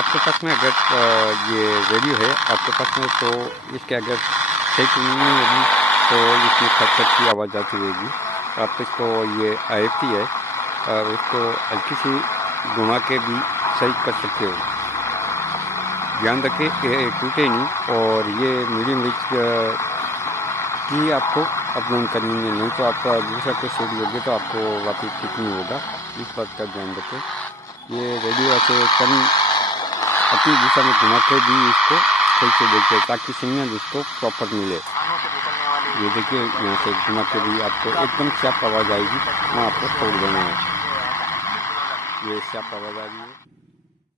आपके पास में अगर ये रेडियो है आपके पास में, तो इसके अगर सही ट्यूनिंग नहीं होगी तो इसमें खट खट की आवाज़ आती रहेगी। आप इसको ये IFT है, उसको हल्की सी घुमा के भी सही कर सकते हो। ध्यान रखें ये टूटे नहीं, और ये मीडियम रिच की आपको अप डाउन करनी है, नहीं तो आपका दूसरा कोई सूट होगी तो आपको वापस ठीक नहीं होगा। इस बात का ध्यान रखें। ये रेडियो ऐसे कम अपनी दिशा में घुमा के भी इसको सही से देखिए ताकि सिग्नल इसको प्रॉपर मिले। ये देखिए यहाँ से घुमा के भी आपको एकदम साफ आवाज़ आएगी, वहाँ आपको छोड़ देना है। ये साफ आवाज़ आ रही है।